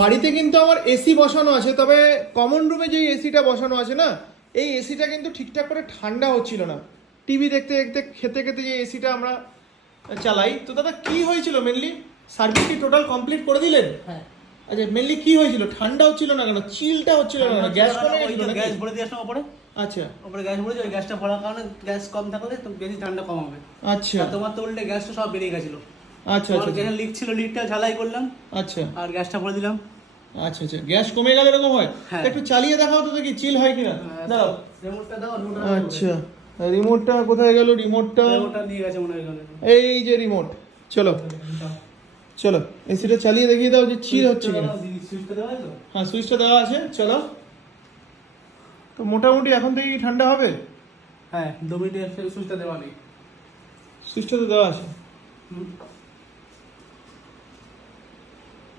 বাড়িতে কিন্তু আমার এসি বসানো আছে, তবে কমন রুমে যে এসিটা বসানো আছে না, এই এসিটা কিন্তু ঠিকঠাক করে ঠান্ডা হচ্ছিল না। টিভি দেখতে দেখতে খেতে খেতে যে এসিটা আমরা চালাই, তো দাদা কি হয়েছিল মেনলি? সার্ভিস কি টোটাল কমপ্লিট করে দিলেন? হ্যাঁ। আচ্ছা, মেনলি কি হয়েছিল? ঠান্ডা হচ্ছিল না কেন? চিলটা হচ্ছিল না কেন? গ্যাস কমে গেছিল নাকি? গ্যাস ভরে দিয়ে আসলাম ওপরে। আচ্ছা ওপরে গ্যাস ভরেছি, ওই গ্যাসটা ভরার কারণে গ্যাস কম থাকলে তো বেশি ঠান্ডা কম হবে। আচ্ছা আর তোমার তো উল্টে গ্যাসটা সব বেরিয়ে গেছিল। আচ্ছা তোমার আচ্ছা যেখানে লিক ছিল লিকটা ঝালাই করলাম আচ্ছা আর গ্যাসটা ভরে দিলাম। আচ্ছা আচ্ছা, গ্যাস কমে গেলে এরকম হয়? হ্যাঁ। একটু চালিয়ে দেখাও তো দেখি চিল হয় কিনা। দাঁড়াও। রিমোটটা দাও। আচ্ছা, রিমোটটা কোথায় গেল? রিমোটটা ওটা নিয়ে গেছে মনে হয় এখানে। এই যে রিমোট। চলো চলো এসিটা চালিয়ে দেখিয়ে দাও যে চিল হচ্ছে কিনা। সুইচটা দেওয়া আছে তো? হ্যাঁ, সুইচটা দেওয়া আছে। চলো, তো মোটামুটি এখন থেকেই ঠান্ডা হবে। হ্যাঁ, 2 মিনিটের সুইচটা দেওয়া নেই। সুইচটা তো দেওয়া আছে। হুম।